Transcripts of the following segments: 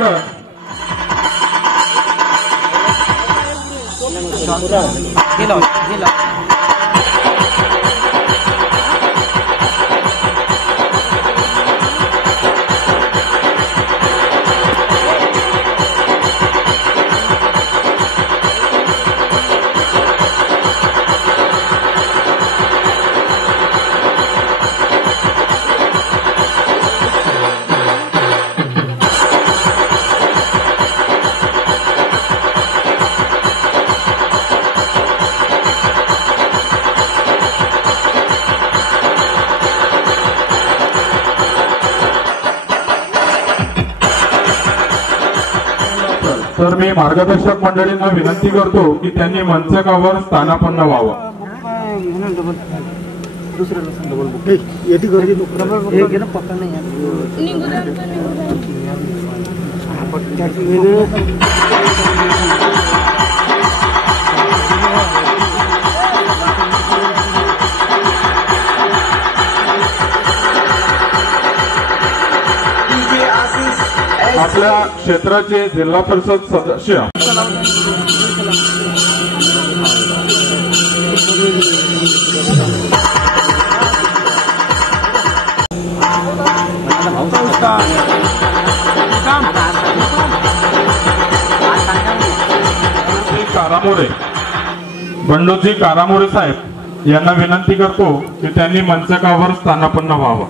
यानंतर तर मी मार्गदर्शक मंडळींना विनंती करतो की त्यांनी मंचकावर स्थानापन्न व्हावं. आपल्या क्षेत्राचे जिल्हा परिषद सदस्य बंडूजी कारामोरे साहेब यांना विनंती करतो की त्यांनी मंचकावर स्थानापन्न व्हावं.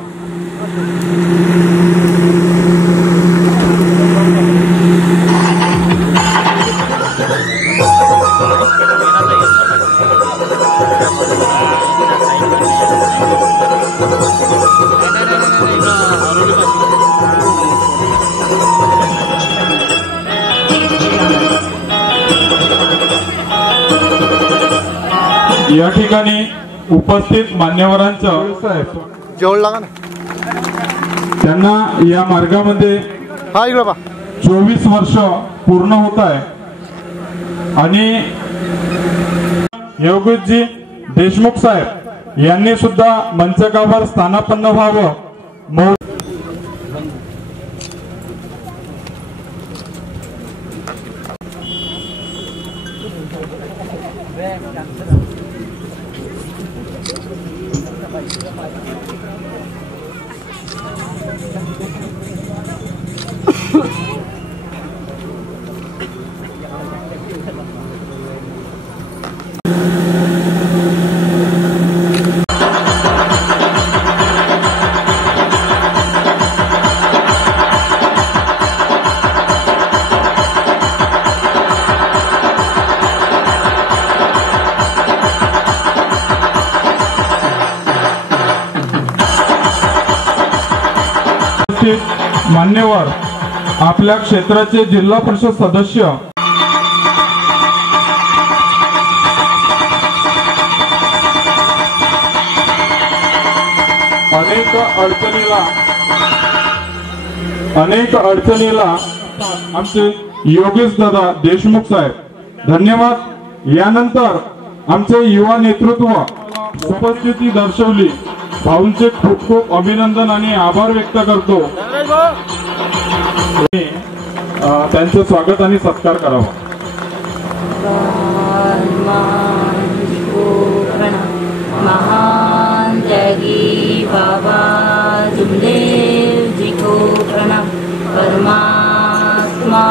या ठिकाणी उपस्थित मान्यवरांचं जेवण लागा ना त्यांना या मार्गामध्ये 24 वर्ष पूर्ण होत आहे आणि योगेशजी देशमुख साहेब यांनी सुद्धा मंचकावर स्थानापन्न व्हावं. मान्यवर आपल्या क्षेत्राचे जिल्हा परिषद सदस्य अनेक अडचणीला आमचे योगेश दादा देशमुख साहेब धन्यवाद. यानंतर आमचे युवा नेतृत्व उपस्थिती दर्शवली. भाऊंचे खूप खूप अभिनंदन आणि आभार व्यक्त करतो. त्यांचं स्वागत आणि सत्कार करावा. महान त्यागी बाबा जुमदेव जी को प्रणाम. परमात्मा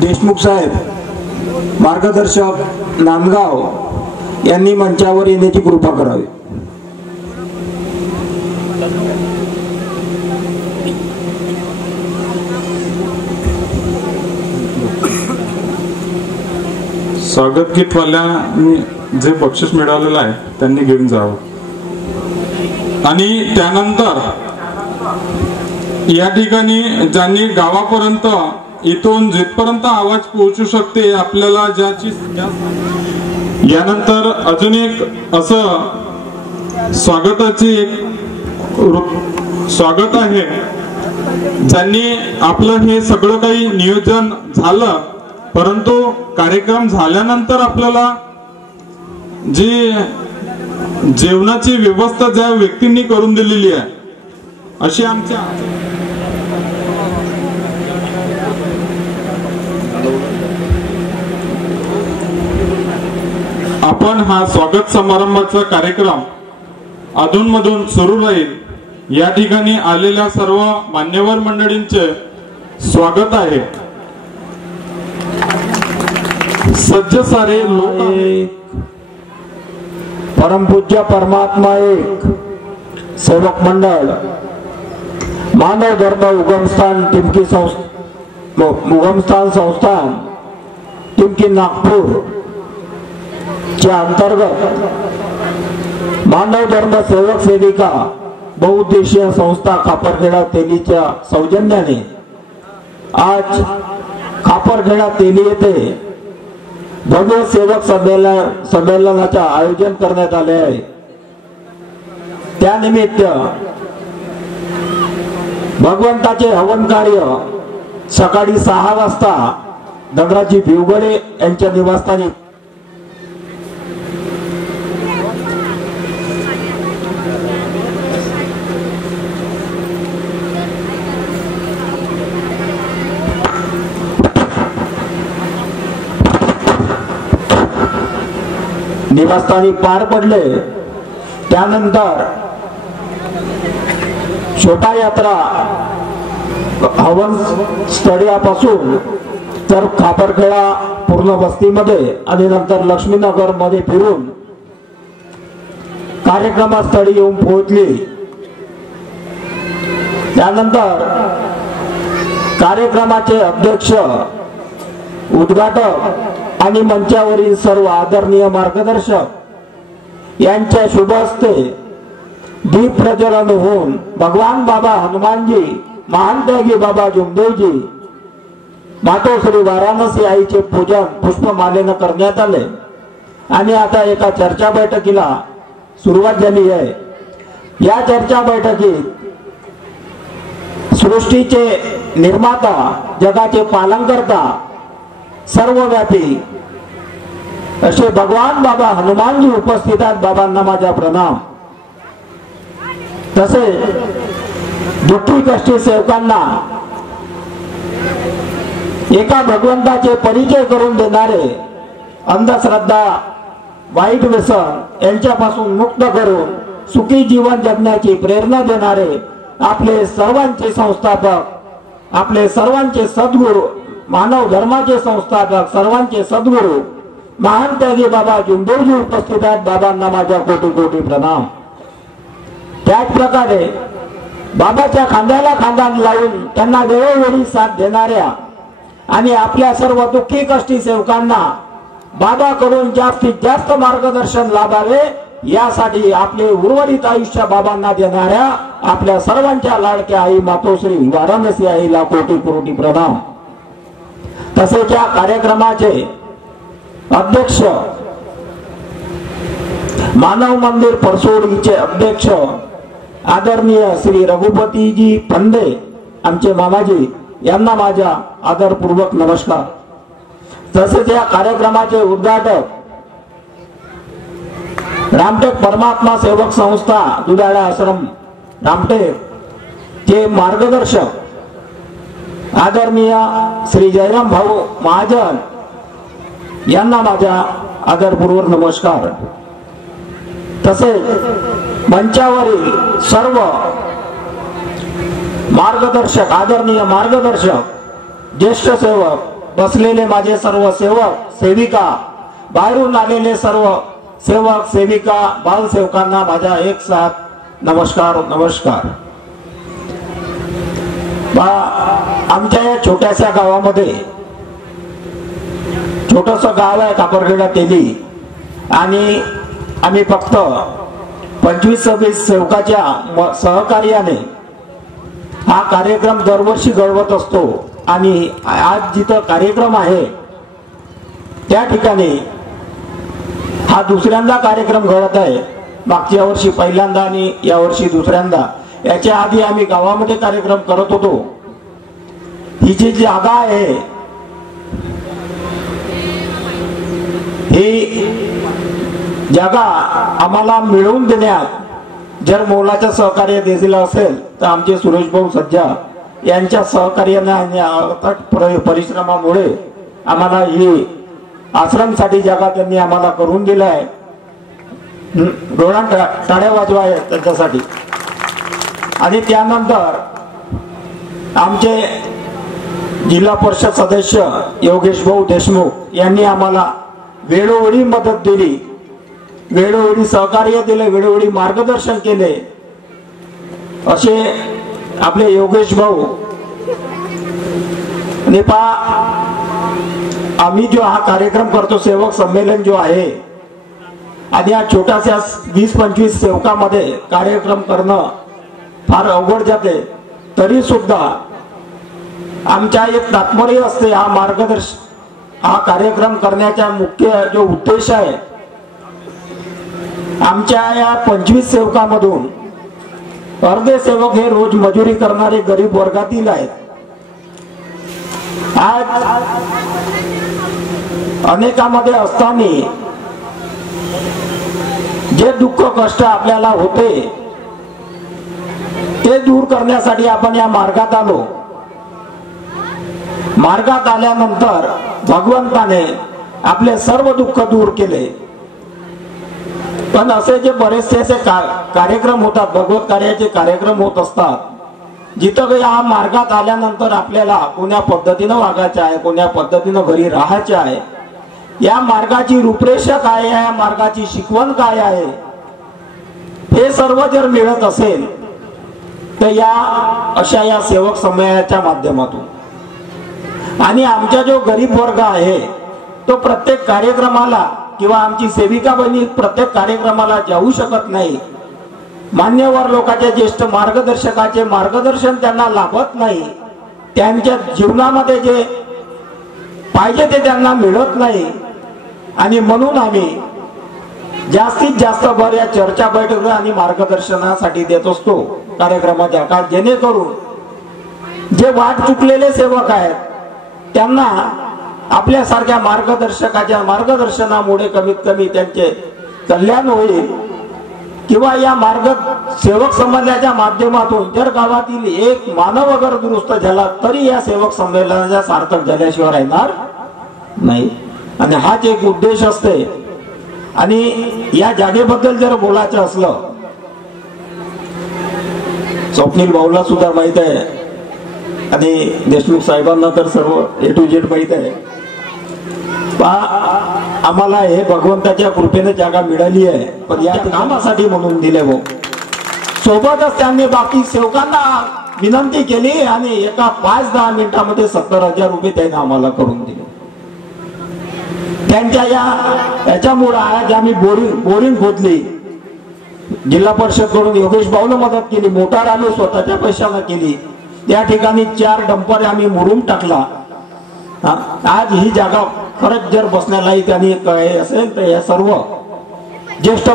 देशमुख साहेब मार्गदर्शक नांदगाव यांनी मंचावर येण्याची कृपा करावी. स्वागत गीतवाल्यांनी जे बक्षीस मिळवलेलं आहे त्यांनी घेऊन जावं. आणि त्यानंतर या ठिकाणी ज्यांनी गावापर्यंत इथून जिथपर्यंत आवाज पोहोचू शकते आपल्याला ज्याची यानंतर अजून एक असं स्वागताची स्वागत आहे ज्यांनी आपलं हे सगळं काही नियोजन झालं, परंतु कार्यक्रम झाल्यानंतर आपल्याला जी जेवणाची व्यवस्था ज्या व्यक्तींनी करून दिलेली आहे अशी आमच्या आपण हा स्वागत समारंभाचा कार्यक्रम अधूनमधून सुरू राहील. या ठिकाणी आलेल्या सर्व मान्यवर मंडळींचे स्वागत आहे. सज्ज सारे लोक परमपूज्य परमात्मा एक सेवक मंडळ मानव धर्म उगमस्थान टिमकी उगमस्थान संस्थान टिमकी नागपूर च्या अंतर्गत मानव धर्म सेवक सेविका बहुउद्देशीय संस्था खापरखेडा तेलीच्या सौजन्याने आज खापरखेडा तेली येथे भव्य सेवक संमेलनाचे आयोजन करण्यात आले आहे. त्यानिमित्त भगवंताचे हवन कार्य सकाळी 6 वाजता धनराजी भिवगडे यांच्या निवासस्थानी पार पडले. त्यानंतर शोभायात्रा हवन स्थळापासून तर खापरखेडा पूर्ण वस्तीमध्ये आणि नंतर लक्ष्मीनगर मध्ये फिरून कार्यक्रमस्थळी येऊन पोहोचली. त्यानंतर कार्यक्रमाचे अध्यक्ष उद्घाटक आणि मंचावरील सर्व आदरणीय मार्गदर्शक यांच्या शुभ हस्ते दीप प्रज्वलन होऊन भगवान बाबा हनुमानजी, महान त्यागी बाबा जुमदेवजी, मातोश्री वाराणसी आईचे पूजन पुष्पमालेने करण्यात आले. आणि आता एका चर्चा बैठकीला सुरुवात झाली आहे. या चर्चा बैठकीत सृष्टीचे निर्माता, जगाचे पालनकर्ता, सर्वव्यापी असे भगवान बाबा हनुमानजी उपस्थित आहेत. बाबांना माझा प्रणाम. तसे दुःखी कष्टी सेवकांना एका भगवंताचे परिचय करून देणारे, अंधश्रद्धा, वाईट व्यसन यांच्यापासून मुक्त करून सुखी जीवन जगण्याची प्रेरणा देणारे आपले सर्वांचे संस्थापक, आपले सर्वांचे सद्गुरू, मानव धर्माचे संस्थापक, सर्वांचे सद्गुरू महान त्यागी बाबा जुमदेवजी उपस्थित आहेत. बाबांना माझा कोटी कोटी प्रणाम. त्याच प्रकारे बाबाच्या खांद्याला खांदा लावून त्यांना वेळोवेळी साथ देणाऱ्या आणि आपल्या सर्व दुःखी कष्टी सेवकांना बाबाकडून जास्तीत जास्त मार्गदर्शन लाभावे यासाठी आपले उर्वरित आयुष्य बाबांना देणाऱ्या आपल्या सर्वांच्या लाडक्या आई मातोश्री वाराणसी आईला कोटी कोटी प्रणाम. तसेच या कार्यक्रमाचे अध्यक्ष, मानव मंदिर परसोडीचे अध्यक्ष आदरणीय श्री रघुपतीजी पंडे आमचे मामाजी यांना माझा आदरपूर्वक नमस्कार. तसेच या कार्यक्रमाचे उद्घाटक रामटेक परमात्मा सेवक संस्था दुधाळा आश्रम रामटेक चे मार्गदर्शक आदरणीय श्री जयराम भाऊ महाजन यांना माझा आदरपूर्वक नमस्कार. तसेच मंचावरील सर्व मार्गदर्शक, आदरणीय मार्गदर्शक, ज्येष्ठ सेवक बसलेले माझे सर्व सेवक सेविका, बाहेरून आलेले सर्व सेवक सेविका, बालसेवकांना माझा एक साथ नमस्कार नमस्कार. आमच्या या छोट्याशा गावामध्ये, छोटस गाव आहे कापरखेडा तेली, आणि आम्ही फक्त 25-26 सेवकाच्या सहकार्याने हा कार्यक्रम दरवर्षी घडवत असतो. आणि आज जिथं कार्यक्रम आहे त्या ठिकाणी हा दुसऱ्यांदा कार्यक्रम घडत आहे. मागच्या वर्षी पहिल्यांदा आणि यावर्षी दुसऱ्यांदा. याच्या आधी आम्ही गावामध्ये कार्यक्रम करत होतो. ही जी जागा आहे ही जागा आम्हाला मिळवून देण्यात जर मोलाचं सहकार्य दिलं असेल तर आमचे सुरेश भाऊ सज्जा यांच्या सहकार्याने आणि अथक परिश्रमामुळे आम्हाला ही आश्रमसाठी जागा त्यांनी आम्हाला करून दिली आहे. डोळा टाळ्या वाजवा त्याच्यासाठी. आणि त्यानंतर आमचे जिल्हा परिषद सदस्य योगेश भाऊ देशमुख यांनी आम्हाला वेळोवेळी मदत दिली, वेळोवेळी सहकार्य दिले, वेळोवेळी मार्गदर्शन केले. असे आपले योगेश भाऊ. आणि आम्ही जो हा कार्यक्रम करतो, सेवक संमेलन जो आहे, आणि या छोट्याशा 20-25 सेवकामध्ये कार्यक्रम करणं फार अवघड जाते. तरी सुद्धा आमच्या एक तात्पर्य असते. हा कार्यक्रम करण्याचा मुख्य जो उद्देश आहे, आमच्या या 25 सेवकामधून अर्धे सेवक हे रोज मजुरी करणारे गरीब वर्गातील आहेत. आज अनेकामध्ये असताना जे दुःख कष्ट आपल्याला होते ते दूर करण्यासाठी आपण या मार्गात आलो. मार्गात आल्यानंतर भगवंताने आपले सर्व दुःख दूर केले. पण असे जे बरेचसे असे कार्यक्रम होतात, भगवत कार्याचे कार्यक्रम होत असतात, जिथं या मार्गात आल्यानंतर आपल्याला कोण्या पद्धतीनं वागायचं आहे, कोण्या पद्धतीनं घरी राहायचे आहे, या मार्गाची रूपरेषा काय आहे, या मार्गाची शिकवण काय आहे, हे सर्व जर मिळत असेल तर या सेवक समूहाच्या माध्यमातून. आणि आमचा जो गरीब वर्ग आहे तो प्रत्येक कार्यक्रमाला किंवा आमची सेविका बहिणी प्रत्येक कार्यक्रमाला जाऊ शकत नाही. मान्यवर लोकांच्या ज्येष्ठ मार्गदर्शकाचे मार्गदर्शन त्यांना लाभत नाही. त्यांच्या जीवनामध्ये जे पाहिजे ते त्यांना मिळत नाही. आणि म्हणून आम्ही जास्तीत जास्त भर या चर्चा बैठक आणि मार्गदर्शनासाठी देत असतो कार्यक्रमाच्या काळ, जेणेकरून जे वाट चुकलेले सेवक आहेत त्यांना आपल्यासारख्या मार्गदर्शकाच्या मार्गदर्शनामुळे कमीत कमी त्यांचे कल्याण होईल. किंवा या सेवक संमेलनाच्या माध्यमातून जर गावातील एक मानव अगर दुरुस्त झाला तरी या सेवक संमेलनाचा सार्थक झाल्याशिवाय राहणार नाही. आणि हाच एक उद्देश असते. आणि या जागेबद्दल जर बोलायचं असलं, स्वप्नील भाऊला सुद्धा माहित आहे आणि देशमुख साहेबांना तर सर्व A to Z माहित आहे. आम्हाला हे भगवंताच्या कृपेने जागा मिळाली आहे, पण या कामासाठी म्हणून दिले भाऊ. सोबतच त्यांनी बाकी सेवकांना विनंती केली आणि एका 5-10 मिनिटांमध्ये 70,000 रुपये त्यांनी आम्हाला करून दिले. त्यांच्या याच्यामुळे आज आम्ही बोरिंग खोदली. जिल्हा परिषद कडून योगेश भाऊला मदत केली. मोटार आम्ही स्वतःच्या पैशाने केली. त्या ठिकाणी 4 डंपर आम्ही मुरुम टाकला. आज ही जागा खरंच जर बसण्यालाही त्यांनी काय असेल तर या सर्व ज्येष्ठ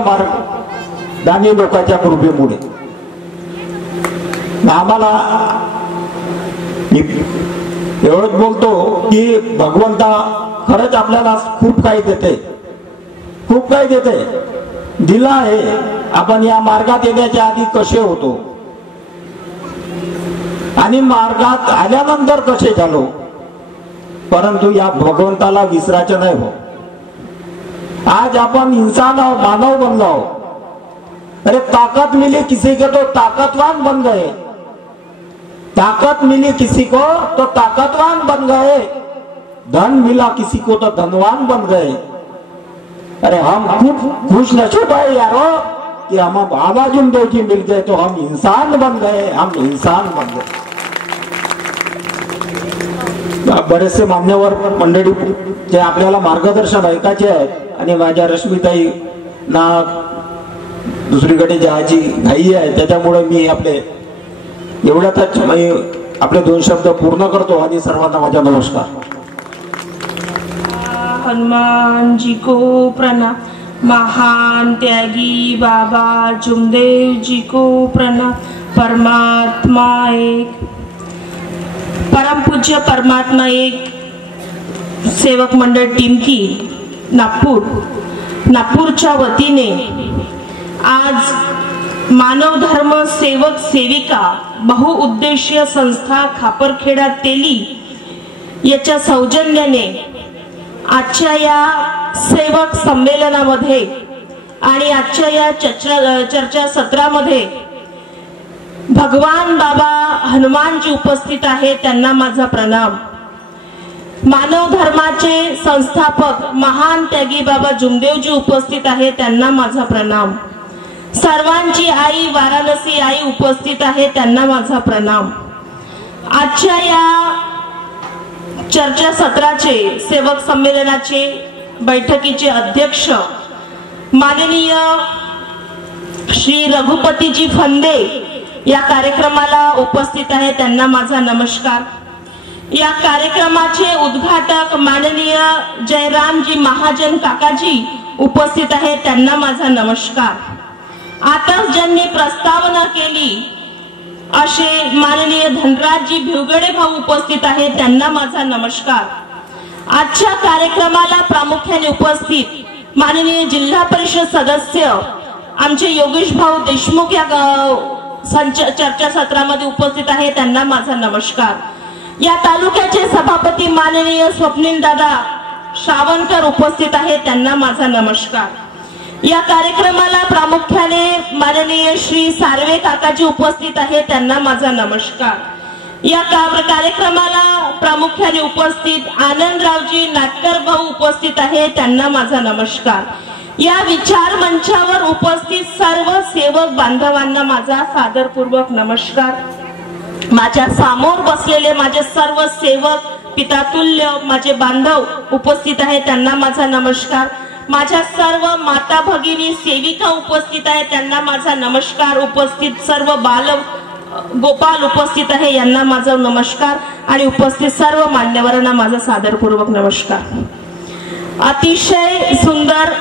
दानी लोकांच्या कृपेमुळे. आम्हाला एवढंच बोलतो की भगवंता खरंच आपल्याला खूप काही देते, खूप काही देते. दिला आहे. आपण या मार्गात येण्याच्या आधी कसे होतो आणि मार्गात आल्यानंतर कसे झालो, परंतु या भगवंताला विसरायचं नाही हो. आज आपण इंसान हो, मानव बनलो. अरे ताकत मिली किसी को तो ताकतवान बन गए, ताकत मिली किसी को तो ताकतवान बन गए. धन मिला किसी को तो धनवान बन गए। अरे हम खूब खुश नसीब है यारो कि हम बाबा जुमदेव जी मिल गए तो हम इंसान बन गए, हम इंसान बन गए। बरेचसे मान्यवर मंडळी जे आपल्याला मार्गदर्शन ऐकायचे आहे आणि माझ्या रश्मीताई ना दुसरीकडे जहाची घाई आहे, त्याच्यामुळे मी आपले एवढ्यातच आपले 2 शब्द पूर्ण करतो आणि सर्वांना माझा नमस्कार। हनुमान जी को प्रणाम, महान त्यागी बाबा जुमदेव जी को प्रणाम। परमात्मा एक, परम पूज्य परमात्मा एक सेवक मंडळ टिमकी नागपूरच्या वतीने आज मानव धर्म सेवक सेविका बहुउद्देशीय संस्था खापरखेडा तेली याच्या सौजन्याने आजच्या या सेवक संमेलनामध्ये आणि आजच्या या चर्चा सत्रामध्ये भगवान बाबा हनुमानजी उपस्थित आहे, त्यांना माझा प्रणाम। मानव धर्माचे संस्थापक महान त्यागी बाबा जुमदेवजी उपस्थित आहे, त्यांना माझा प्रणाम। सर्वांची आई वाराणसी आई उपस्थित आहे, त्यांना माझा प्रणाम। आजच्या या चर्चा सत्राचे सेवक संमेलनाचे बैठकीचे अध्यक्ष माननीय श्री रघुपतीजी फंदे या कार्यक्रमाला उपस्थित आहे, त्यांना माझा नमस्कार। या कार्यक्रमाचे उद्घाटक माननीय जयरामजी महाजन काकाजी उपस्थित आहे, त्यांना माझा नमस्कार। आताच ज्यांनी प्रस्तावना केली असे माननीय धनराजजी भिवगडे भाऊ उपस्थित आहे, त्यांना माझा नमस्कार। आजच्या कार्यक्रमाला प्रामुख्याने उपस्थित माननीय जिल्हा परिषद सदस्य आमचे योगेश भाऊ देशमुख या चर्चा सत्रामध्ये उपस्थित आहे, त्यांना माझा नमस्कार। या तालुक्याचे सभापती माननीय स्वप्नील दादा श्रावणकर उपस्थित आहे, त्यांना माझा नमस्कार। या कार्यक्रमाला प्रामुख्याने माननीय श्री सार्वे काकाजी उपस्थित आहे, त्यांना माझा नमस्कार। या कार्यक्रमाला प्रामुख्याने उपस्थित आनंदरावजी नाटकर भाऊ उपस्थित आहे, त्यांना माझा नमस्कार। या विचार मंचावर उपस्थित सर्व सेवक बांधवांना माझा सादरपूर्वक नमस्कार। माझ्या समोर बसलेले माझे सर्व सेवक पितातुल्य माझे बांधव उपस्थित आहे, त्यांना माझा नमस्कार। माझ्या सर्व माता भगिनी सेविका उपस्थित आहे, त्यांना माझा नमस्कार। उपस्थित सर्व बाल गोपाल उपस्थित आहे, यांना माझा नमस्कार आणि उपस्थित सर्व मान्यवरांना माझा सादरपूर्वक नमस्कार। अतिशय सुंदर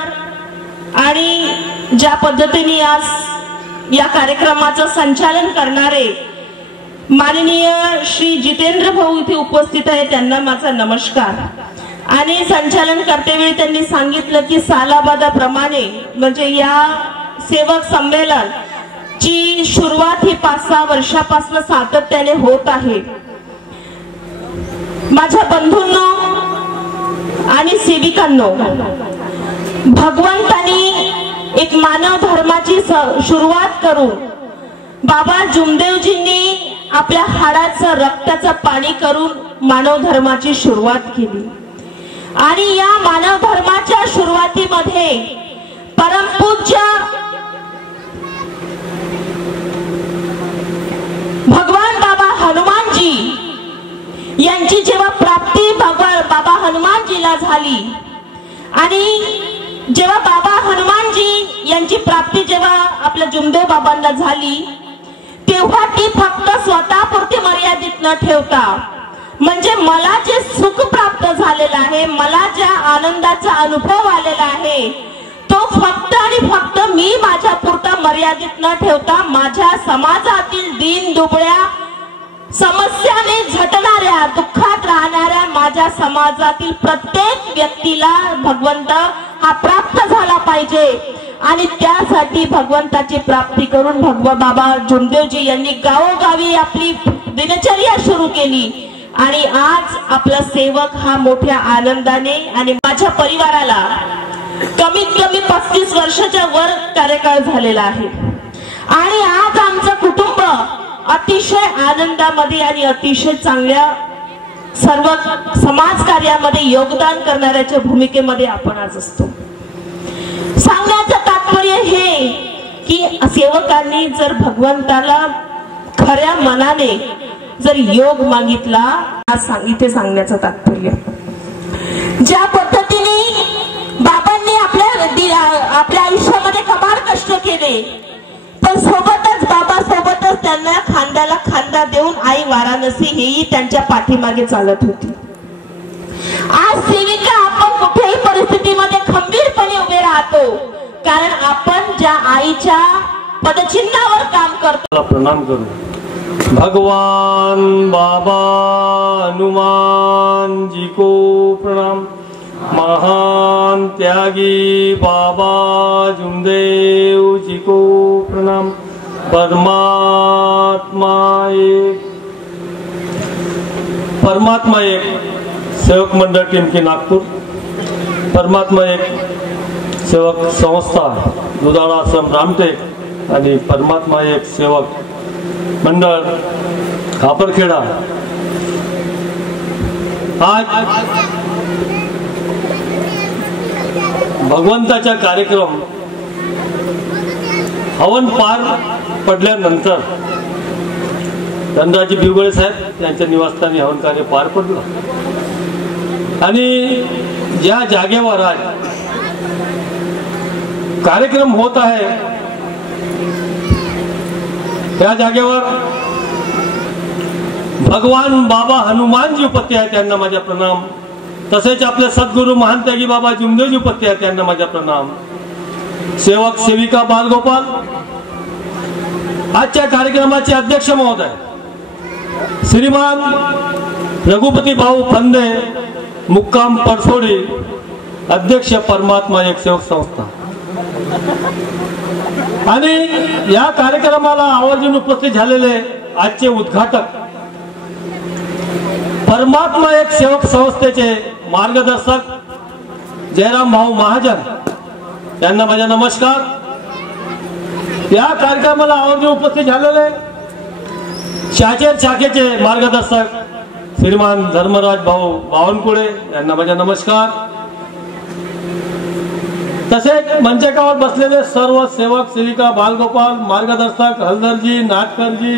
आणि ज्या पद्धतीने आज या कार्यक्रमाचं संचालन करणारे माननीय श्री जितेंद्र भाऊ इथे उपस्थित आहे, त्यांना माझा नमस्कार। आणि संचालन करतेवेळी त्यांनी सांगितलं की सालाबादाप्रमाणे म्हणजे या सेवक संमेलन ची सुरुवात ही 5-6 वर्षापासून सातत्याने होत आहे। माझ्या बंधूंनो आणि सेविकांनो, भगवंतानी एक मानव धर्माची सुरुवात करून बाबा जुमदेवजींनी आपल्या हाडाचं रक्ताचं पाणी करून मानव धर्माची सुरुवात केली आणि या मानव धर्माच्या सुरुवातीमध्ये परमपूज्य भगवान बाबा हनुमानजी यांची जेव्हा प्राप्ती बाबा हनुमानजीला झाली आणि जेव्हा बाबा हनुमानजी यांची प्राप्ती जेव्हा आपल्या जुमदेव बाबांना झाली तेव्हा ती फक्त स्वतःपुरती मर्यादित न ठेवता म्हणजे मला जे सुख प्राप्त झालेलं आहे, मला ज्या आनंदाचा अनुभव आलेला आहे तो फक्त आणि फक्त मी माझ्या पुरता मर्यादित न ठेवता माझ्या समाजातील दीन दुबळ्या समस्याने झटणाऱ्या दुःखात राहणाऱ्या माझ्या समाजातील प्रत्येक व्यक्तीला भगवंत हा प्राप्त झाला पाहिजे आणि त्यासाठी भगवंताची प्राप्ती करून बाबा जुमदेवजी यांनी गावोगावी आपली दिनचर्या सुरू केली आणि आज आपला सेवक हा मोठ्या आनंदाने आणि माझ्या परिवाराला कमीत कमी 35 वर्षाच्या वर कार्यकाळ झालेला आहे आणि आज आमचं कुटुंब अतिशय आनंदामध्ये आणि अतिशय चांगल्या सर्व समाज कार्यामध्ये योगदान करणाऱ्याच्या भूमिकेमध्ये आपण आज असतो। सांगण्याचं तात्पर्य हे की सेवकांनी जर भगवंताला खऱ्या मनाने जर योग मागितला, इथे सांगण्याचं तात्पर्य ज्या पद्धतीने बाबांनी आपल्या आयुष्यामध्ये कमाल कष्ट केले, पण सोबतच बाबा सोबतच त्यांना खांद्याला खांदा देऊन आई वाराणसी हेही त्यांच्या पाठीमागे चालत होती। आज सेविका आपण कुठल्याही परिस्थितीमध्ये खंबीरपणे उभे राहतो, कारण आपण ज्या आईच्या पदचिन्हावर काम करतो। प्रणाम करू। भगवान बाबा हनुमान जी को प्रणाम। महान त्यागी बाबा जुमदेव जी को प्रणाम। परमात्मा एक सेवक मंडळ टिमकी नागपूर, परमात्मा एक सेवक संस्था दुधाळा आश्रम रामटेक आणि परमात्मा एक सेवक मंडळ खापरखेडा आज भगवंताचा कार्यक्रम हवन पार पडल्यानंतर धनराजी बिवगळे साहेब यांच्या निवासस्थानी हवन कार्य पार पडलं आणि ज्या जागेवर आज कार्यक्रम होत आहे त्या जागेवर भगवान बाबा हनुमानजी उपस्थित आहेत, त्यांना माझा प्रणाम। तसेच आपले सद्गुरू महान त्यागी बाबा जुमदेवजी उपस्थित आहेत, त्यांना माझा प्रणाम। सेवक सेविका बालगोपाल आजच्या कार्यक्रमाचे अध्यक्ष महोदय श्रीमान रघुपती भाऊ फंदे मुक्काम परसोडी, अध्यक्ष परमात्मा एक सेवक संस्था आणि या कार्यक्रमाला आवर्जून उपस्थित झालेले आजचे उद्घाटक परमात्मा एक सेवक संस्थेचे मार्गदर्शक जयराम भाऊ महाजन यांना माझा नमस्कार। या कार्यक्रमाला आवर्जून उपस्थित झालेले शाखेर शाखेचे मार्गदर्शक श्रीमान धर्मराज भाऊ बावनकुळे यांना माझा नमस्कार। तसेच मंचकावर बसलेले सर्व सेवक सेविका बालगोपाल मार्गदर्शक हलदरजी नाटकरजी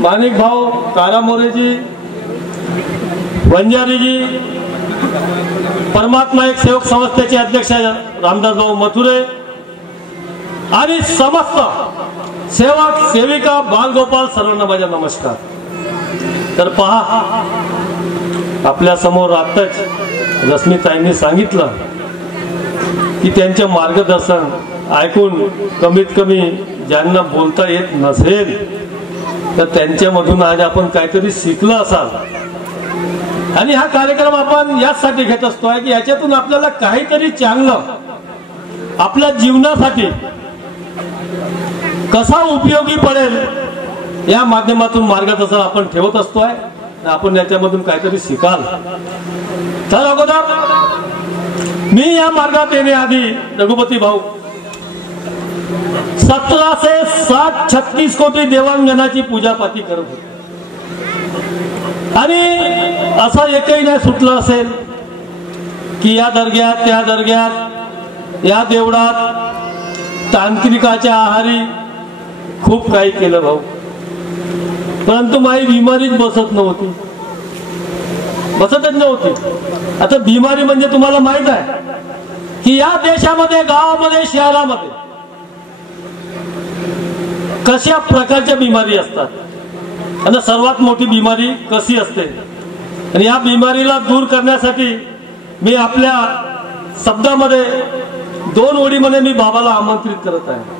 माणिक भाऊ कारामोरेजी वंजारीजी, परमात्मा एक सेवक संस्थेचे अध्यक्ष रामदास भाऊ मथुरे आणि समस्त सेवक सेविका बालगोपाल सर्वांना माझा नमस्कार। तर पहा आपल्या समोर आत्ताच रश्मीताईंनी सांगितलं की त्यांचे मार्गदर्शन ऐकून कमीत कमी ज्यांना बोलता येत नसेल तर त्यांच्यामधून आज आपण काहीतरी शिकलं असाल आणि हा कार्यक्रम आपण यासाठी घेत असतोय की याच्यातून आपल्याला काहीतरी चांगलं आपल्या जीवनासाठी कसा उपयोगी पडेल या माध्यमातून मार्गदर्शन आपण ठेवत असतोय। आपण याच्यामधून काहीतरी शिकाल। तर अगोदर मी या मार्गात येण्याआधी रघुपती भाऊ 1736 कोटी देवांगणाची पूजापाती करत होते आणि असं एकही नाही सुटलं असेल की या दर्ग्यात त्या दर्ग्यात या देवळात तांत्रिकाच्या आहारी खूप काही केलं भाऊ, परंतु माझी बिमारीच बसतच नव्हती। आता बिमारी म्हणजे तुम्हाला माहित आहे की या देशामध्ये गावामध्ये शहरामध्ये कशा प्रकारच्या बिमारी असतात आणि सर्वात मोठी बिमारी कशी असते आणि या बिमारीला दूर करण्यासाठी मी आपल्या शब्दामध्ये 2 ओळीमध्ये मी बाबाला आमंत्रित करत आहे।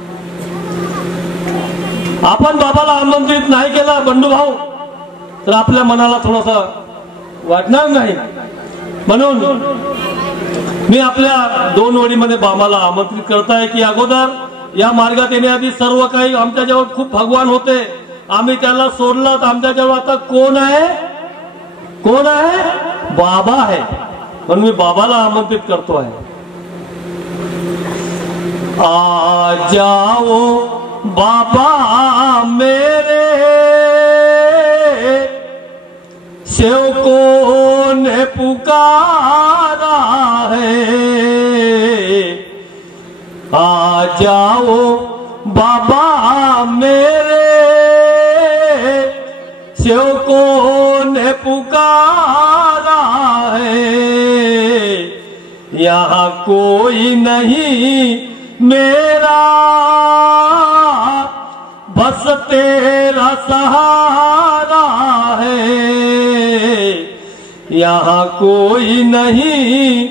आपण बाबाला आमंत्रित नाही केला बंडू भाऊ तर आपल्या मनाला थोडासा वाटणार नाही, म्हणून मी आपल्या 2 ओळीमध्ये बाबाला आमंत्रित करत आहे की अगोदर या मार्गात येण्याआधी सर्व काही आमच्याजवळ खूप भगवान होते, आम्ही त्याला सोडलं तर आमच्याजवळ आता कोण आहे? बाबा आहे, म्हणून मी बाबाला आमंत्रित करतो आहे। आ जाओ बाबा मेरे सेवकों ने पुकारा है, आ जाओ बाबा मेरे, सेवकों ने पुकारा है, यहाँ कोई नहीं मेरा, बस तेरा सहारा है, यहाँ कोई नहीं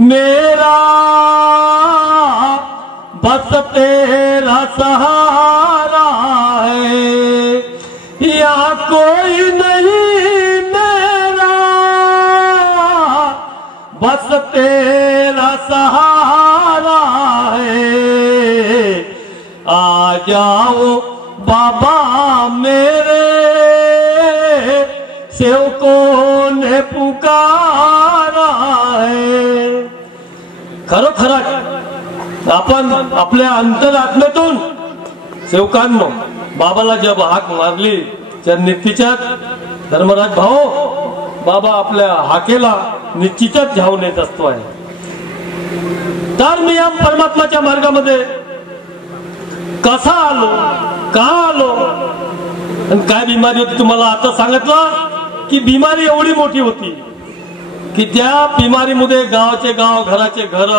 मेरा, बस तेरा सहारा है, यहाँ कोई नहीं मेरा, बस तेरा सहारा है, आ जाओ बाबा मेरे, सेवकों ने पुकारा है। खरोखर आपण आपल्या अंतरात्म्यातून सेवकांनो बाबाला जब हाक मारली निश्चितच धर्मराज भाऊ, बाबा आपल्या हाकेला निश्चितच धावून येत असतो आहे। तर मी या परमात्माच्या मार्गामध्ये कसा आलो, का आलो आणि काय बिमारी होती तुम्हाला आता सांगितलं की बिमारी एवढी मोठी होती की त्या बिमारीमध्ये गावाचे गाव घराचे घर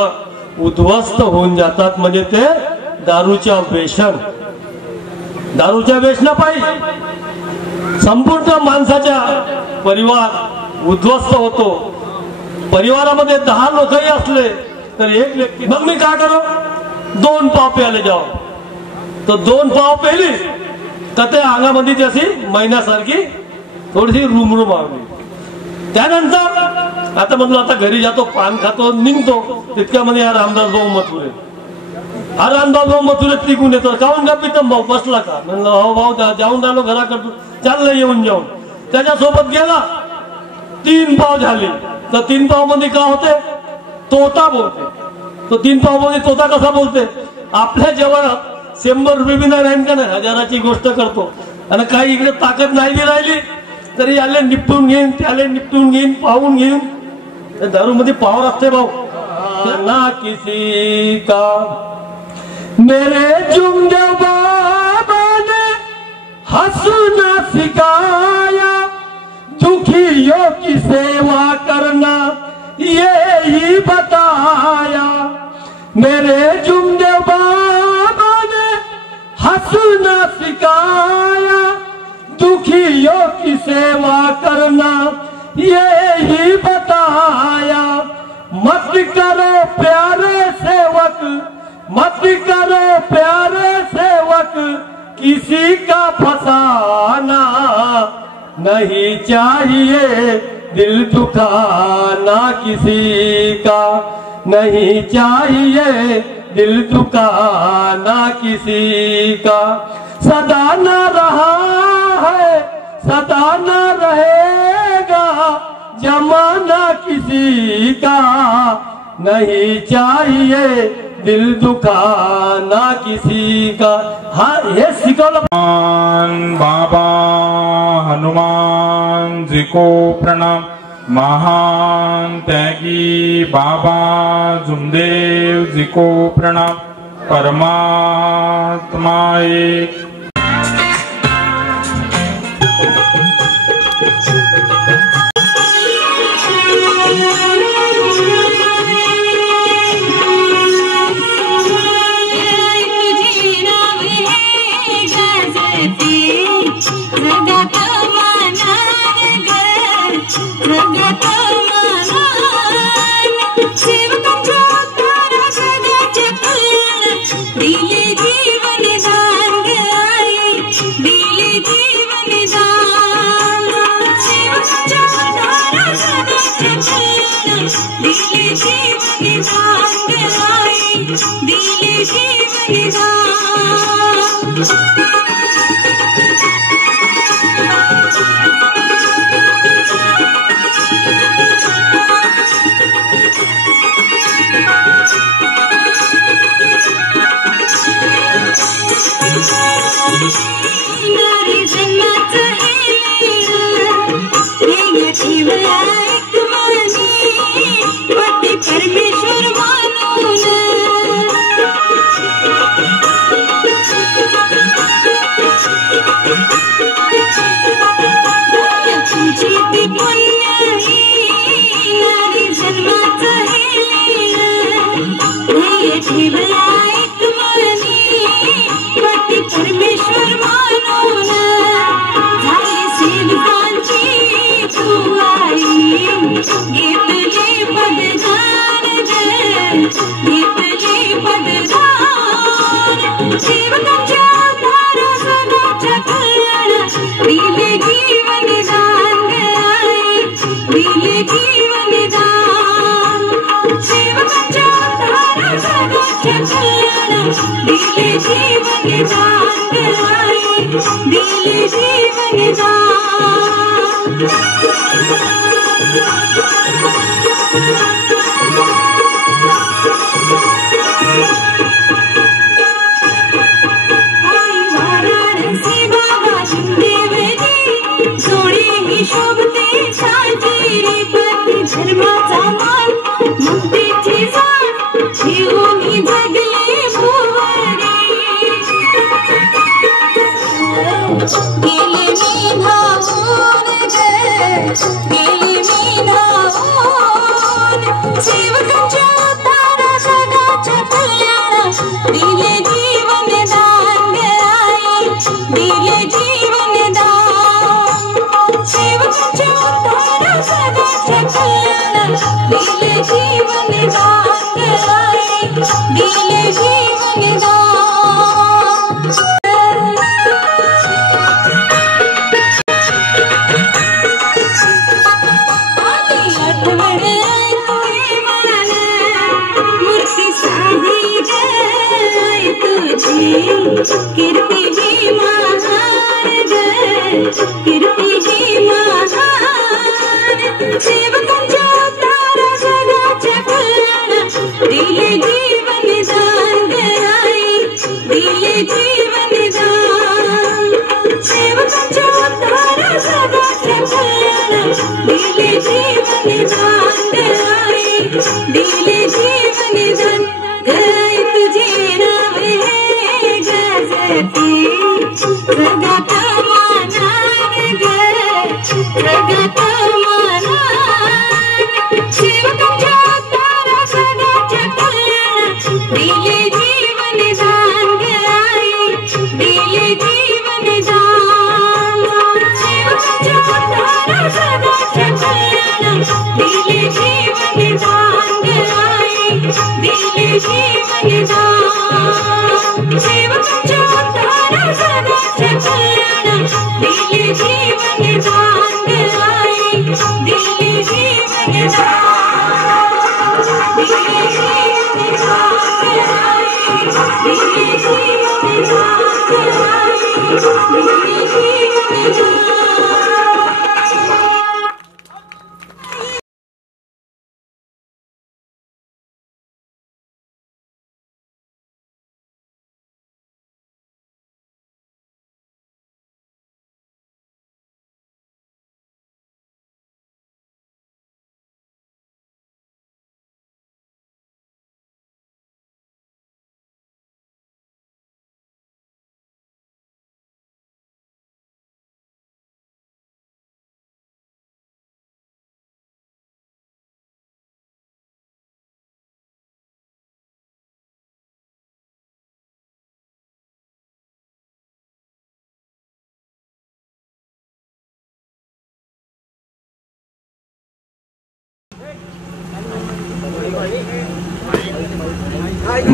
उद्ध्वस्त होऊन जातात। म्हणजे ते दारूच्या व्यसनापायी संपूर्ण माणसाच्या परिवार उद्ध्वस्त होतो। परिवारामध्ये 10 लोकही असले तर एक व्यक्ती, मग मी काय करू, 2 पाव प्यायला जाऊ, तर 2 पाव पेली तर ते अंगामध्ये जशी महिन्यासारखी थोडीशी रुमरुम आवली। त्यानंतर आता म्हणलो आता घरी जातो, पान खातो, निघतो, तितक्यामध्ये हा रामदास भाऊ मथुरे, हा रामदास भाऊ मथुरे तिकून येतो, काऊन का प्रीतम भाऊ बसला का, म्हणलं हो भाऊ जाऊन राहिलो घराकडून, चाललं येऊन जाऊन। त्याच्यासोबत गेला, 3 पाव झाले, तर 3 पाव मध्ये काय होते, तोता बोलते। तो 3 पाव मध्ये तोता कसा बोलते, आपल्या जवळ 100 रुपये बी नाही राहील का नाही, 1000ची गोष्ट करतो, आणि काही इकडे ताकद नाही राहिली तरी आले निपटून घेईन, त्याले निपटून घेईन, पाहून घेईन। दारू मध्ये पावर असते भाऊ। ना किसी का मेरे जुमदेव बाबा ने हंसना सिखाया, दुखियों की सेवा करना यही बताया। मेरे जुमदेव बाबा ने हंसना सिखाया, दुखियों की सेवा करना यही बताया। मत करो प्यारे सेवक, मत करो प्यारे सेवक, किसी का फसाना नहीं चाहिए, दिल दुखाना किसी का नहीं चाहिए, दिल दुखाना किसी का। सदा न रहा है, सदा न रहेगा, जमाना किसी का नहीं चाहिए, दिल दुखाना किसी का। हाँ, हे शिकवलं। बाबा हनुमान जी को प्रणाम। महान त्यागी बाबा जुमदेव जी को प्रणाम। परमात्मा एक। नारी जन्माचं हे ठेवला एक मनी पती परमेश्वर मानून तुमची ती पुण्याई नारी जन्माचं हे ध्येय ठेवला एक मनी पती परमेश्वर मानून झाली सेवकांची तू आई घेतले पदधान घेतले पदधान सेवकांच्या धारा सदाच्या कल्याण दिले जीवन दान दिले जीवन दान सेवकांच्या धारा सदाच्या कल्याण दिले जीवन दान दिले जीवन दान वाराणसी बाबा शिंदेवजी सोळी ही शोभते साजेरी पती धर्माचा मान ममतेची जाण जीवनी जगले भुवरी गेले मी धावून गेले मी धावून सेवकांच्या तारा सदाच्या कल्याण दिले जीवन दान दिले जीवन दान सेवकांच्या तारा सदाच्या कल्याण दिले जीवन दान दिले जीवन दान मूर्ती साधी गय तुझी कीर्ती जी महान कीर्ती जी महान सेवकांच्या तारा सदाच्या कल्याण दिले जीवन दान दिले जीवन दान सेवकांच्या तारा सदाच्या कल्याण दिले जीवन दान दिले जीवन दान गय तुझे नाव हे गजते जगत मानान जगत मानान सेवकांच्या तारा सदाच्या कल्याण दिले जीवन दान दिले जीवन दान सेवकांच्या तारा सदाच्या कल्याण दिले जीवन दान दिले जीवन दान सेवकांच्या तारा सदाच्या कल्याण दिले जीवन दान दिले जीवन दान दिले जीवन दान दिले जीवन दान दिले जीवन दान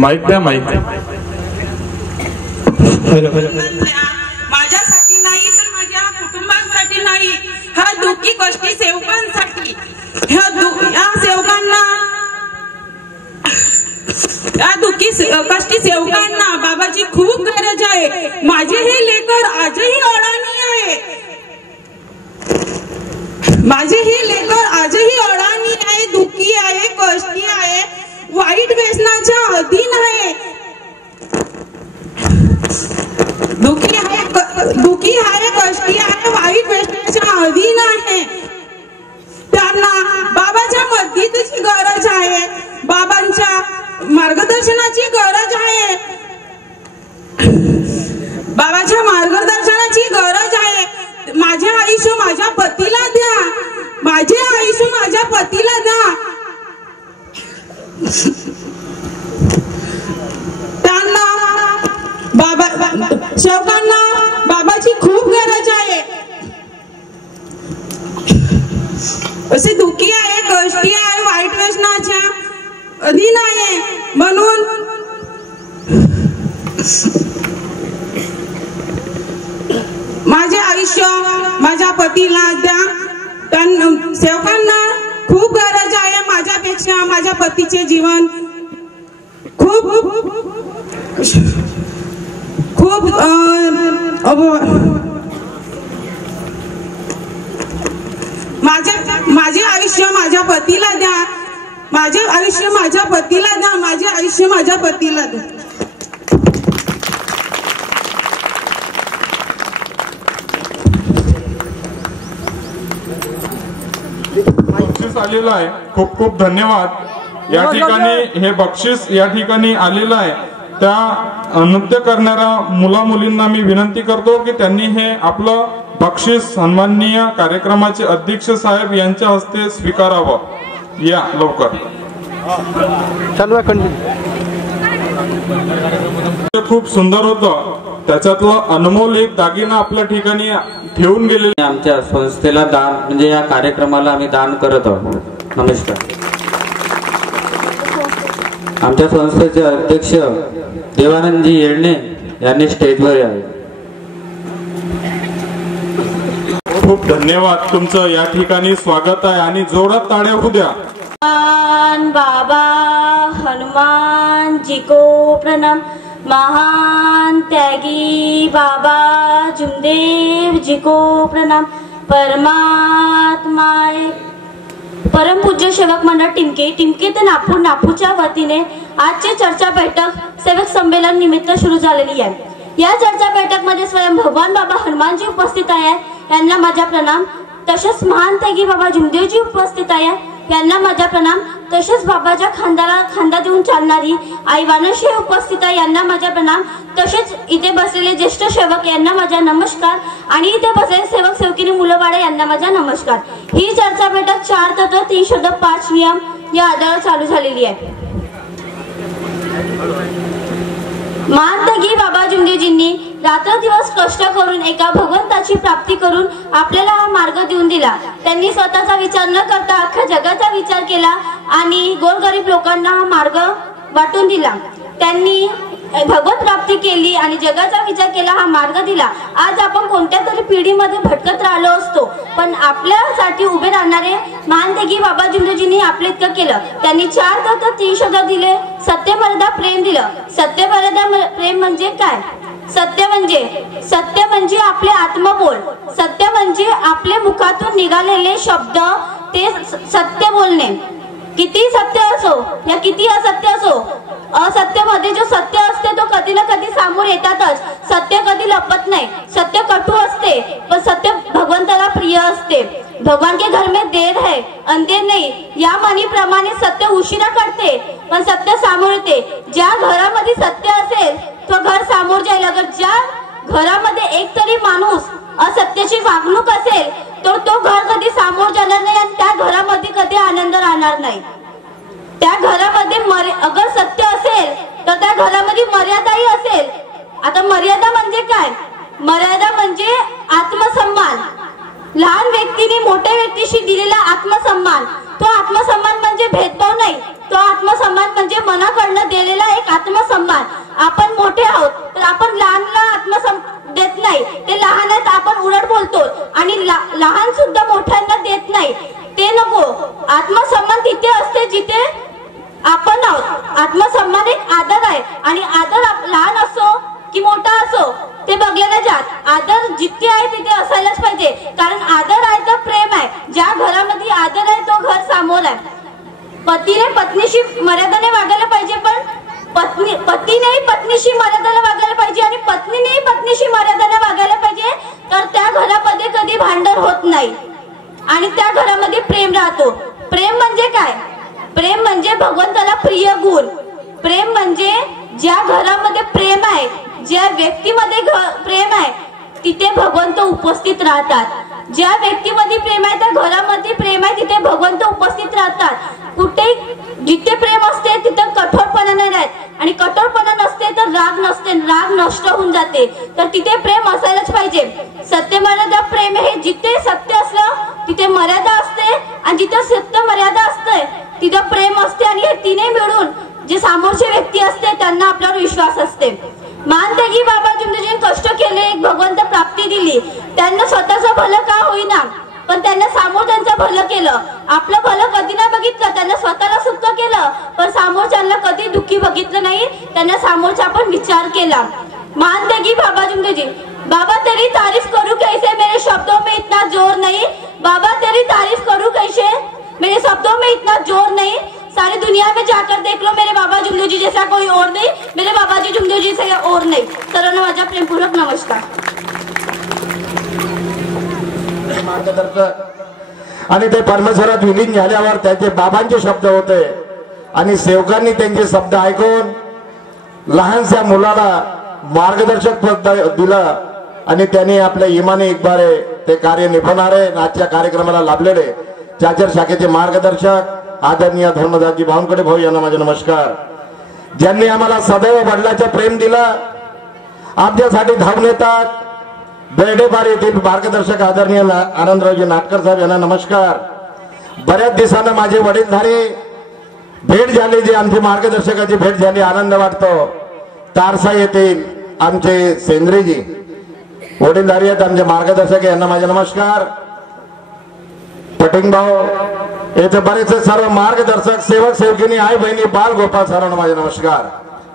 माईक द्या माईक. माझ्यासाठी नाही तर माझ्या कुटुंबासाठी नाही, ह्या दुःखी कष्टी सेवकांसाठी, ह्या सेवकांना, या दुःखी कष्टी सेवकांना बाबाची खूप गरज आहे. माझे हे लेकर आजही अडाणी आहे, माझे हे लेकर आजही अडाणी आहे, दुःखी आहे, कष्टी आहे, वाईट व्यसनाच्या अधीन आहे, दुःखी आहे, कष्टी आहे, वाईट व्यसनाच्या अधीन आहे. त्यांना सेवकांना बाबाची खूप गरज आहे. असे दुःखी आहे, कष्टी आहे, वाईट व्यसनाच्या अधीन आहे. म्हणून माझे आयुष्य माझ्या पतीला द्या. सेवकांना खूप गरज आहे. माझ्यापेक्षा माझ्या पतीचे जीवन खूप खूप माझे आयुष्य माझ्या पतीला द्या. माझे आयुष्य माझ्या पतीला द्या. माझे आयुष्य माझ्या पतीला द्या. बक्षीस आलेलं आहे. खूप खूप धन्यवाद. या ठिकाणी हे बक्षीस या ठिकाणी आलेलं आहे. त्या नृत्य करणाऱ्या मुला मुलींना मी विनंती करतो की त्यांनी हे आपलं बक्षीस सन्माननीय कार्यक्रमाचे अध्यक्ष साहेब यांच्या हस्ते स्वीकारावं. या लवकर. खूप सुंदर होतं. त्याच्यातलं अनमोल एक दागिना आपल्या ठिकाणी ठेवून गेलेले. आमच्या संस्थेला दान म्हणजे या कार्यक्रमाला आम्ही दान करत आहोत. नमस्कार. आमच्या संस्थेचे अध्यक्ष देवानंदजी येळणे यांनी स्टेजवर यावे. खूप धन्यवाद. तुमचं या ठिकाणी स्वागत आहे आणि जोरात टाळ्या होऊ द्या. बाबा हनुमान जी को प्रणाम. महान त्यागी बाबा जुमदेव जी को प्रणाम. परमात्माए परमपूज्य सेवक मंडळ टिमके ते नागपूरच्या वतीने आजची चर्चा बैठक सेवक संमेलन निमित्त सुरू झालेली आहे. या चर्चा बैठक मध्ये स्वयं भगवान बाबा हनुमानजी उपस्थित आहे, यांना माझा प्रणाम. तसेच महान त्यागी बाबा जुमदेवजी उपस्थित आहे, यांना माझा प्रणाम. तसेच बाबाच्या खांद्याला खांदा देऊन चालणारी आई वानरशी उपस्थित आहे, यांना माझा प्रणाम. तसेच इथे बसलेले ज्येष्ठ सेवक यांना माझा नमस्कार आणि इथे बसलेले सेवक सेवकिनी मुलंबाळे यांना माझा नमस्कार. ही चर्चा बैठक 4 तत्व 3 शब्द 5 नियम या आधारावर चालू झालेली आहे. महान त्यागी बाबा जुमदेवजींनी रात्रदिवस कष्ट करून एका भगवंताची प्राप्ती करून आपल्याला हा मार्ग देऊन दिला. त्यांनी स्वतःचा विचार न करता अख्ख्या जगाचा विचार केला आणि गोरगरीब लोकांना हा मार्ग वाटून दिला. त्यांनी भगवत प्राप्ती केली आणि जगाचा विचार केला, हा मार्ग दिला. आज आपण कोणत्या तरी पिढीमध्ये भटकत राहिलो असतो, पण आपल्यासाठी उभे राहणारे महान त्यागी बाबा जुमदेवजींनी आपले इतकं केलं. त्यांनी 4 तत्व 3 शब्द दिले. सत्य मर्यादा प्रेम दिलं. सत्य मर्यादा प्रेम म्हणजे काय? सत्य म्हणजे आपले आत्मबोल. सत्य म्हणजे आपले मुखातून निघालेले शब्द, ते सत्य बोलणे. किती सत्य असो या किती असत्य असो, असत्यामध्ये जो सत्य असते तो कधी ना कधी सामोर येतातच. सत्य कधी लपत नाही. सत्य कटू असते पण सत्य भगवंताला प्रिय असते. भगवान के घर में देर है अंधेर नहीं, या म्हणीप्रमाणे सत्य उशिरा कळते पण सत्य सामोर येते. ज्या घरामध्ये सत्य असेल तो घर सामोर जाईल. अगर ज्या घरामध्ये एक तरी माणूस असत्याची वागणूक असेल तर तो घर कधी सामोर जाणार नाही आणि त्या घरामध्ये कधी आनंद राहणार नाही. त्या घरामध्ये अगर सत्य असेल तर त्या घरामध्ये मर्यादाही असेल. आता मर्यादा म्हणजे काय? मर्यादा म्हणजे आत्मसन्मान. लहान व्यक्तीने मोठ्या व्यक्तीशी दिलेला आत्मसन्मान, तो आत्मसन्मान म्हणजे भेदभाव नाही. तो आत्मसन्मान म्हणजे मनाकडनं दिलेला एक आत्मसन्मान. आपण मोठे आहोत तर आपण लहानला आत्मसन्मान देत नाही. ते लहान आहेत आपण उलट बोलतो आणि लहान सुद्धा मोठ्यांना देत नाही. ते नको. आत्मसन्मान तिथे असते जिथे आपण आहोत. आत्मसन्मान एक आदर आहे आणि आदर लहान असो की मोठा असो ते बघले जात. आदर जिथे आहे तिथे असायलाच पाहिजे, कारण आदर आहे तर प्रेम आहे. ज्या घरामध्ये आदर आहे तो घर सामोर आहे. पतीने पत्नीशी मर्यादेने वागायला पाहिजे, पण पतीनेही पत्नीशी मर्यादेने वागायला पाहिजे आणि पत्नीनेही पत्नीशी मर्यादेने वागायला पाहिजे. तर त्या घरामध्ये कधी भांडण होत नाही आणि त्या घरामध्ये प्रेम राहतो. प्रेम म्हणजे काय? प्रेम म्हणजे भगवंताला प्रिय गुण. प्रेम म्हणजे ज्या घरामध्ये प्रेम आहे, ज्या व्यक्तीमध्ये प्रेम आहे तिथे भगवंत उपस्थित राहतात. ज्या व्यक्तीमध्ये प्रेम आहे त्या घरामध्ये प्रेम आहे तिथे भगवंत उपस्थित राहतात. कुठे जिथे प्रेम असते पण राग नसते, राग नष्ट होऊन जाते. तर तिथे प्रेम असायलाच पाहिजे. सत्य मर्यादा प्रेम हे जिथे सत्य असलं तिथे मर्यादा असते, आणि जिथे सत्य मर्यादा असते तिथं प्रेम असते. आणि हे तिने मिळून जे समोरचे व्यक्ती असते त्यांना आपल्यावर विश्वास असते. मानत्यागी बाबा जुमदेवजींनी कष्ट केले, एक भगवंत प्राप्ती दिली. त्यांना स्वतःचं भलं का होईना, पण त्यांना समोर त्यांचं भलं केलं. आपलं भलं कधी नाही बघितलं, त्यांना स्वतःला सुख केलं, पण समोरच्यांना कधी दुःखी बघितलं नाही. त्यांना समोरचा पण विचार केला. मानत्यागी बाबा जुमदेवजी, बाबा तेरी तारीफ करूं कैसे, मेरे शब्दों में इतना जोर नहीं. बाबा तेरी तारीफ करूं कैसे, मेरे शब्दों में इतना जोर नहीं. सारी दुनिया में जाकर देख लो, मेरे बाबा जुमदेवजी जैसा कोई और नहीं, मेरे बाबाजी जुमदेवजी से और नहीं. सर्वांना माझा प्रेमपूर्वक नमस्कार. मार्गदर्शक आणि ते परमेश्वरात विलीन झाल्यावर त्याचे बाबांचे शब्द होते, आणि सेवकांनी त्यांचे शब्द ऐकून लहानशा मुलाला मार्गदर्शक पद दिलं, आणि त्यांनी आपल्या इमाने इकबारे ते कार्य निभवणारे आजच्या कार्यक्रमाला लाभलेले चाचर शाखेचे मार्गदर्शक आदरणीय धर्मदासजी भावनकडे भाऊ यांना माझा नमस्कार. ज्यांनी आम्हाला सदैव वडिलांचं प्रेम दिलं, आमच्यासाठी धावून येतात. बेर्डेपार येथील मार्गदर्शक आदरणीय आनंदरावजी नाटकर साहेब यांना नमस्कार. बऱ्याच दिवसानं माझे वडीलधारी भेट झाली, जी आमची मार्गदर्शकाची भेट झाली, आनंद वाटतो. तारसा येथील आमचे सेंद्रेजी वडीलधारी आहेत, आमचे मार्गदर्शक, यांना माझा नमस्कार. पटिंग भाऊ येथे बरेचसे सर्व मार्गदर्शक सेवक सेवकिनी आई बहिणी बाल गोपाळ सर्वांना माझा नमस्कार.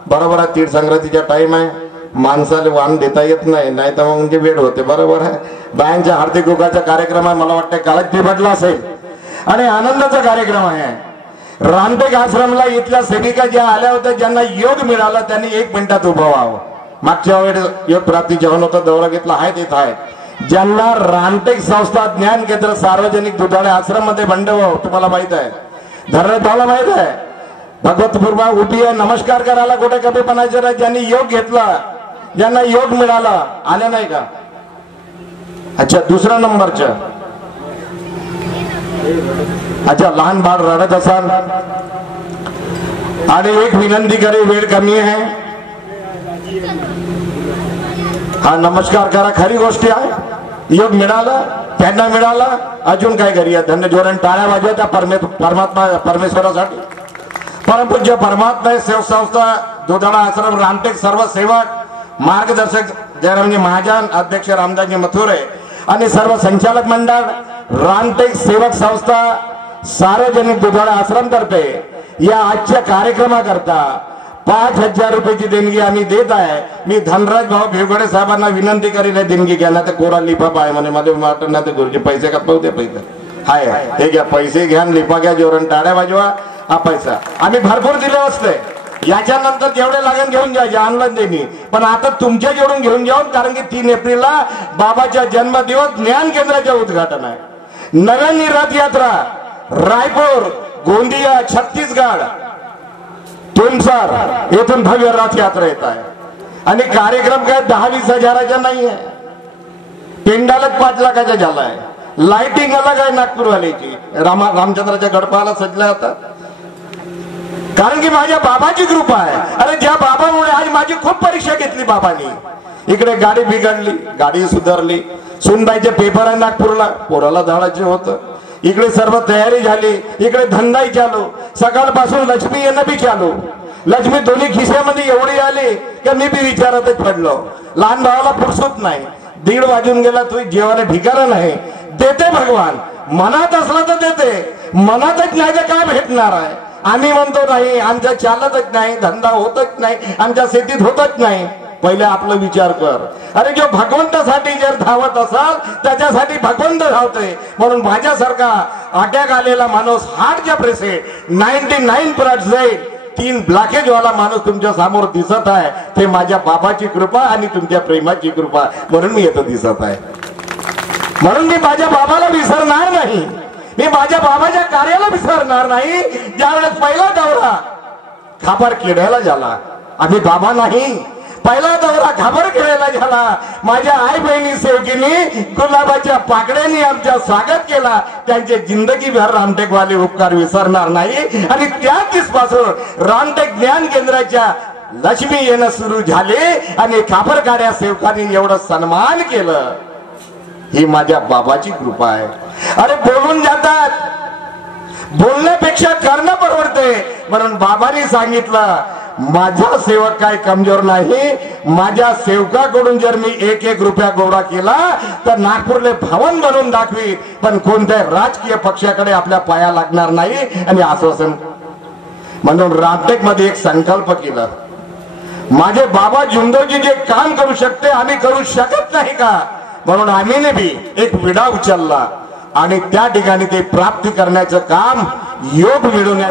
बरोबर आहे, तीड संक्रांतीचा टाइम आहे, माणसाला वाण देता येत नाही, नाही तर मग वेळ होते. बरोबर आहे, बायांच्या हार्दिक युगाचा कार्यक्रम आहे, मला वाटतं कालच बिघडला असेल, आणि आनंदाचा कार्यक्रम आहे. रामटेक आश्रमला इथल्या सेविका ज्या आल्या होत्या, ज्यांना योग मिळाला, त्यांनी 1 मिनिटात उभं व्हावं. मागच्या वेळेस योग प्राप्ती जेवण होतं, दौरा घेतला आहे तिथं आहे. ज्यांना रामटेक संस्था ज्ञान केंद्र सार्वजनिक दुधाळे आश्रम मध्ये बंडव तुम्हाला माहित आहे, धरणभावला माहित आहे, भगवतपूर्वा उभी आहे, नमस्कार करायला कुठे कमी पणाचे नाही. ज्यांनी योग घेतला, ज्यांना योग मिळाला, आल्या नाही का? अच्छा, दुसरा नंबरच्या, अच्छा, लहान बाळ रडत असाल, आणि एक विनंती करे, वेळ कमी आहे, हा नमस्कार करा. खरी गोष्टी आहे, योग मिळाला, त्यांना मिळाला, अजून काय करूया, धन्य जोरण टाळ्या वाजवा त्या परमात्मा परमेश्वरासाठी. परमपूज्य परमात्मा सेवा संस्था दुधाळा आश्रम रामटेक सर्व सेवक मार्गदर्शक जयरामजी महाजन, अध्यक्ष रामदासजी मथुरे, आणि सर्व संचालक मंडळ रामटेक सेवक संस्था सार्वजनिक दुधाळा आश्रम तर्फे या आजच्या कार्यक्रमाकरता 5,000 रुपयाची देणगी आम्ही देत आहे. मी धनराज भाऊ भिवगडे साहेबांना विनंती करील, देणगी घ्या, ना तर कोरा लिफाफा आहे म्हणे, मध्ये वाटत ना ते गुरुजी पैसे का पाहते, पैसे हाय हे घ्या, पैसे घ्या, लिफा घ्या, जोरण टाळ्या वाजवा. हा पैसा आम्ही भरपूर दिले असते, याच्यानंतर जेवढे लागेल घेऊन जायचे, ऑनलाईन देणी, पण आता तुमच्या जेवढून घेऊन जाऊन, कारण की 3 एप्रिलला बाबाच्या जन्मदिवस ज्ञान केंद्राचे उद्घाटन आहे. नव्यानी रथयात्रा रायपूर, गोंदिया, छत्तीसगड, तुमसर येथून भव्य रथयात्रा येत आहे, आणि कार्यक्रम काय 10-20 हजाराचा नाही आहे, पेंडालच 5 लाखाचा झालाय. लाइटिंग अलग आहे नागपूरवाल्याची, रामचंद्राच्या गडपाला सजल्या होता, कारण की माझ्या बाबाची कृपा आहे. अरे ज्या बाबामुळे आज माझी खूप परीक्षा घेतली बाबांनी. इकडे गाडी बिघडली, गाडी सुधारली, सुनबाईचे पेपर आहे नागपूरला, पोराला धाडायचे होतं, इकडे सर्व तयारी झाली, इकडे धंदाही चालू, सकाळपासून लक्ष्मी येणं बी चालू. लक्ष्मी दोन्ही खिशामध्ये एवढी आली की मी बी विचारातच पडलो. लहान भावाला फुरसत नाही, 1:30 वाजून गेला, तू जेवायला ठिकाणा नाही. देते भगवान, मनात असला तर देते, मनातच नाही तर काय भेटणार आहे. आम्ही म्हणतो नाही, आमच्या चालतच नाही, धंदा होतच नाही, आमच्या शेतीत होतच नाही. पहिले आपला विचार कर. अरे जो भगवंतासाठी जर धावत असाल, त्याच्यासाठी भगवंत धावतोय. म्हणून माझ्यासारखा अटॅक आलेला माणूस, हार्टच्या प्रेसेंट 99% 3 ब्लॉकेज वाला माणूस तुमच्या समोर दिसत आहे, ते माझ्या बाबाची कृपा आणि तुमच्या प्रेमाची कृपा, म्हणून मी येतो दिसत आहे. म्हणून मी माझ्या बाबाला विसरणार नाही, मी माझ्या बाबाच्या कार्याला विसरणार नाही. ज्यावेळेस पहिला दौरा खापर खेळायला झाला, आम्ही बाबा नाही, पहिला दौरा खाबर खेळायला झाला, माझ्या आई बहिणी सेवकीने गुलाबाच्या पाकड्यांनी आमच्या स्वागत केला. त्यांचे जिंदगीभर रामटेकवाले उपकार विसरणार नाही. आणि त्याच दिवसापासून रामटेक ज्ञान केंद्राच्या लक्ष्मी येणं सुरू झाले आणि खापरकाड्या सेवकांनी एवढं सन्मान केलं. ही माझ्या बाबाची कृपा आहे. अरे बोलून जातात, बोलण्यापेक्षा करणं परवडते. म्हणून बाबांनी सांगितलं माझा सेवक काय कमजोर नाही. माझ्या सेवकाकडून जर मी 1-1 रुपया गोळा केला तर नागपूरले भवन बनवून दाखवी, पण कोणत्या राजकीय पक्षाकडे आपल्या पाया लागणार नाही. आणि आश्वासन म्हणून रामटेक मध्ये एक संकल्प केला. माझे बाबा जुमदेवजी जे काम करू शकते आम्ही करू शकत नाही का, म्हणून आम्ही बी एक विडा उचलला आणि त्या ठिकाणी ते प्राप्त करण्याचं काम योग मिळवण्या